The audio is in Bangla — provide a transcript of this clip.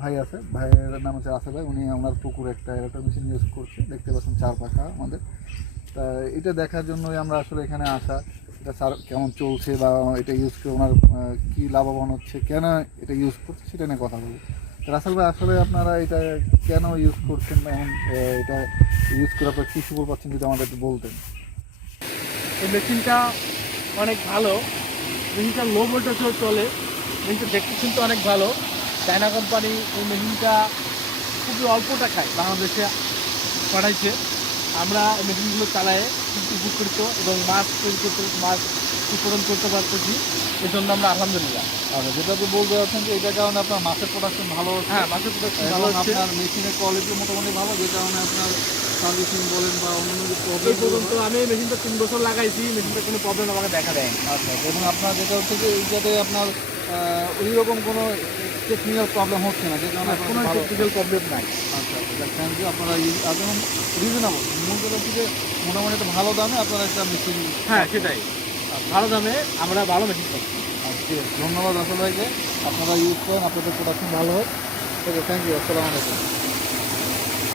ভাই আছে, ভাইয়ের নাম হচ্ছে রাসেল ভাই। উনি ওনার পুকুরে একটা এরকম মেশিন ইউজ করছে, দেখতে পাচ্ছেন 4 পাখা আমাদের। তা এটা দেখার জন্যই আমরা আসলে এখানে আসা, এটা স্যার কেমন চলছে বা এটা ইউজ করে ওনার কী লাভবান হচ্ছে, কেন এটা ইউজ করছে সেটা নিয়ে কথা বলবো। রাসেল ভাই, আসলে আপনারা এটা কেন ইউজ করছেন বা এমন এটা ইউজ করে আপনারা কী সুফল পাচ্ছেন যদি আমাদের একটু বলতেন। এই মেশিনটা অনেক ভালো, মেশিনটা লো ভোল্টেজেও চলে, মেশিনটা দেখতে কিন্তু অনেক ভালো। চায়না কোম্পানি এই মেশিনটা খুবই অল্প টাকায় বাংলাদেশে পাঠাইছে। আমরা এই মেশিনগুলো চালায়ে খুব উপকৃত এবং মাছ তৈরি করতে, মাছ উৎপাদন করতে পারতেছি। এই জন্য আমরা আলহামদুলিল্লাহ। আচ্ছা, যেটা আপনি বলতে চাচ্ছেন যে এটার কারণে আপনার মাছের প্রোডাকশন ভালো হচ্ছে। হ্যাঁ, মাছের প্রোডাকশন ভালো এবং হচ্ছে। আপনার মেশিনের কোয়ালিটি মোটামুটি ভালো, যে কারণে আপনার সার্ভিসিং বলেন বা অন্যান্য যে এই প্রবলেম পর্যন্ত আমি এই মেশিনটা 3 বছর লাগাইছি, মেশিনটা কোনো প্রবলেম আমাকে দেখা দেয়নি। আচ্ছা, এবং আপনার যেটা হচ্ছে যে এইটাতে আপনার ওই রকম কোনো টেকনিক্যাল প্রবলেম হচ্ছে না, যে কারণে কোনো আপনার ভালো। টেকনিক্যাল প্রবলেম নাই। আচ্ছা আচ্ছা, থ্যাংক ইউ। আপনারা একদম রিজনেবল, মূল কথা হচ্ছে যে মোটামুটি একটা ভালো দামে আপনারা একটা মেশিন। হ্যাঁ, সেটাই। ভালো দামে আমরা ভালো মেশিন পাচ্ছি। আচ্ছা, ঠিক আছে, ধন্যবাদ আসল ভাইকে। আপনারা ইউজ করেন, আপনাদের প্রোডাকশন ভালো হয়। ঠিক আছে, থ্যাংক ইউ, আসসালামু আলাইকুম।